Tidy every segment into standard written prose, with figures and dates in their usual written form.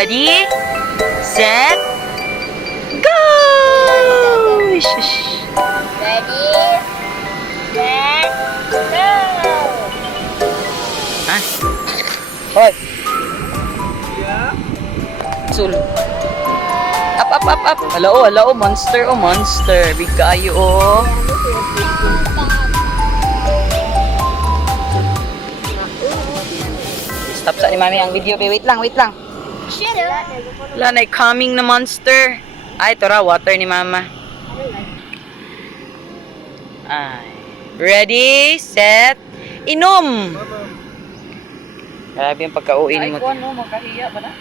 Ready? Set? Go! Shush. Ready, set, go! Ha? Hoy! Sul. Up. Hala, monster, monster. Big kayo, oh. Stop sa ni Mami ang video. Wait lang. Shut up! Wala na, coming na monster. Ay, ito raw, water ni Mama. Ay. Ready, set, inom! Grabe yung pagka-uin mo. Ay, kung ano, makahiya ba na?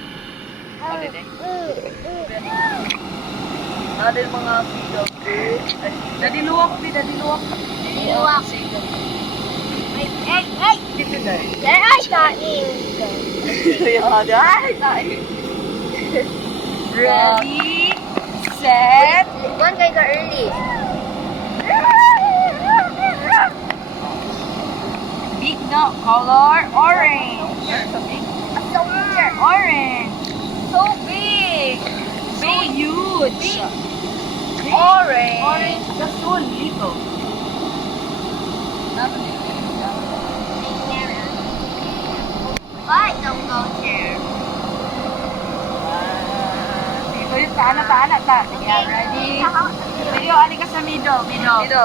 Adil mga video. Dadiluwak. Luwak. Hey! There ay kain. Ready, set, One guy got early. big no color, orange. Orange. So big. So huge. Orange. Just so little. Why don't go there? Dito yung taana ta. Yeah, ready? Video, ali ka sa middle. Ring around the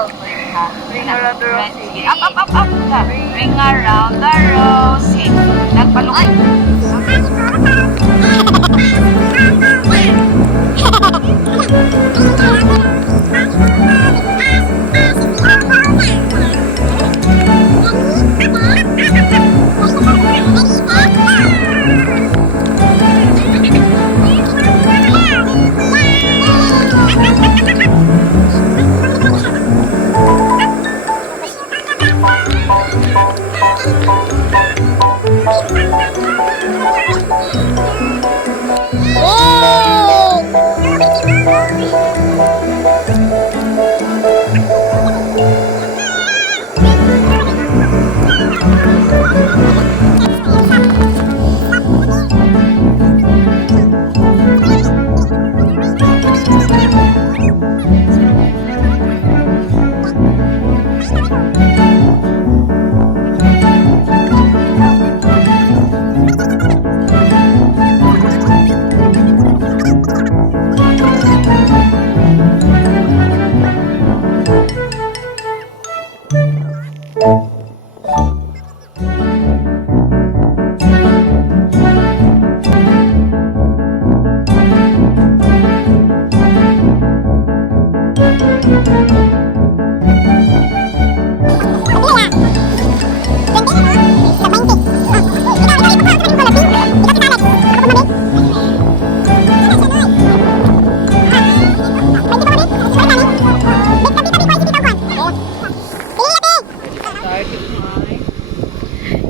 rosy. Up. Ring around the rosy. Nagpalukay.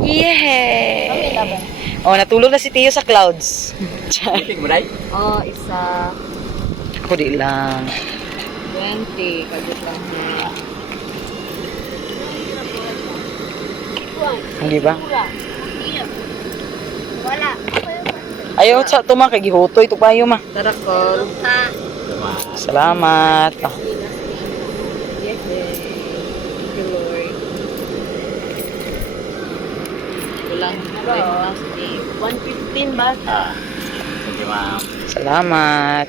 Yay! Oh, natulog na si Tio sa clouds. Oh, isa. Ako di lang. 20. Kagot lang na. Hindi ba? Wala. Ayaw sa ito ma, kay gihutoy ito pa ayaw ma. Tarakol. Ha? Salamat. Oh. Yes, thank you, Lord. Walang 115 ba? Thank you, ma'am. Salamat.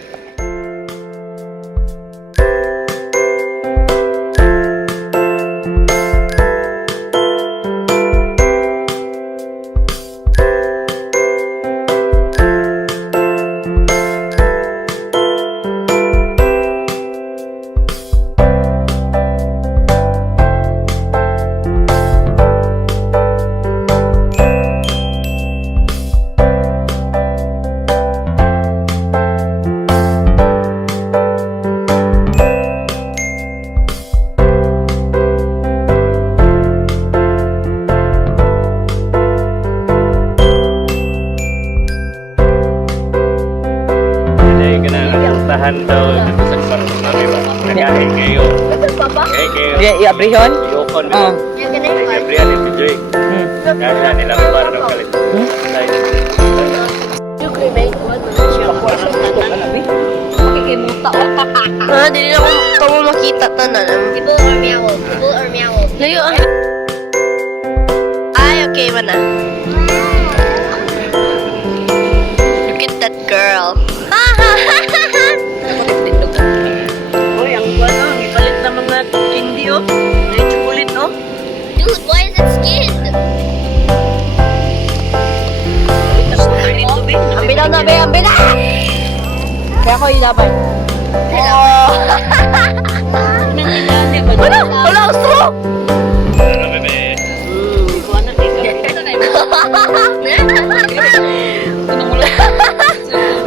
Tahan daw sa parang namin ba? Nagahin kayo. Nagahin kayo. I-abrihon? Yukon Oh. mo. Gabriel and Joy. Kaya nila para ng kalit. You cremate one. Ah, dili na ko tamo makita tanan. People or meow. People or meow. Layo ah. Ay, okay man na. Look at that girl. Uy, ang kuwan oh. Ipalit na mga candy oh. May chocolate oh. Dude, why is it skinned? Ambil na, ambil na! Kaya ko ilabay. Oh! Wala! Wala! Gusto! Ano, bebe?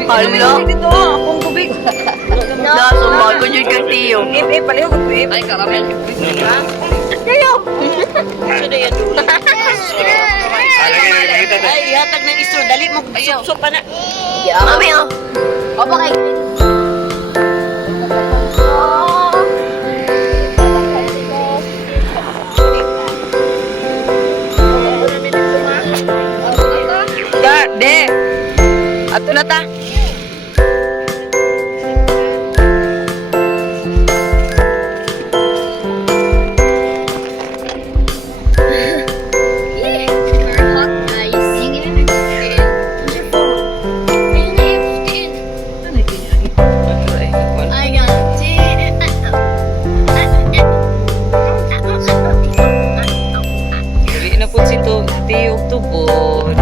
Hala! Dito oh. Akong tubig. Nasumag ko dyan kang tiyo. Paliho ko po Ay, karamel. Tiyo! Sudah yan dulu. Lagi na kita to. Ay, ihatag ng istro. Dali mo. Sup pa na. Mami oh! Opo kay... Da, de. Ato na ta. Dili na po si Tiyog tubod.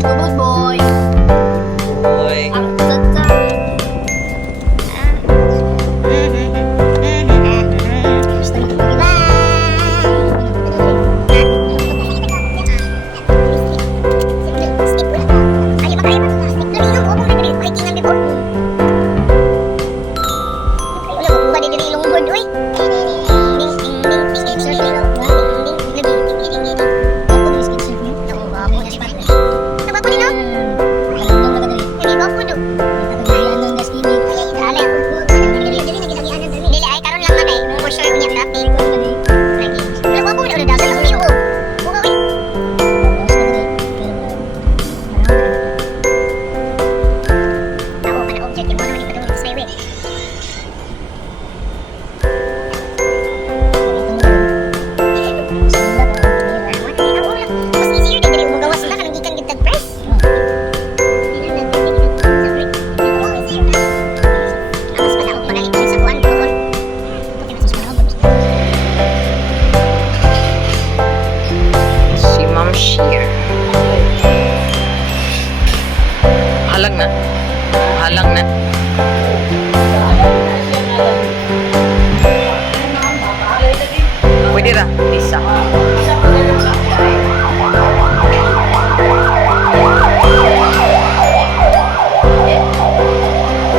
Good boy! Boy. Si Ma'am Sheer. Halang na. Halang na. Pwede ra. Isa.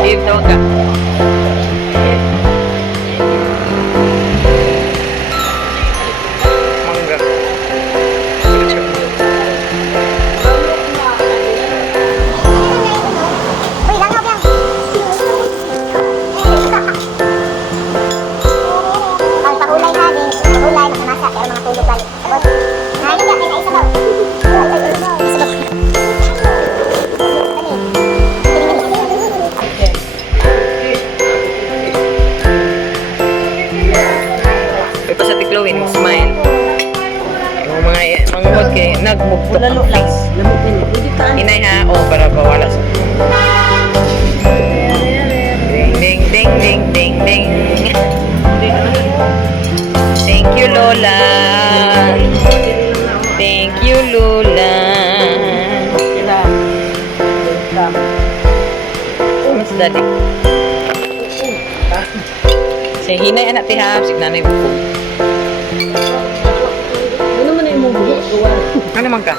Dito ka. Mangga. May pa sa tiklawin, smile. Yung mga wag kay nagmugtok ang face. Inay ha, para bawala sa. Ding ding ding ding ding ding. Thank you Lola. Thank you Lola. Mas dali. Say hinay anak tihap, sig nanay buko. Ano man yung buko? Ano man ka?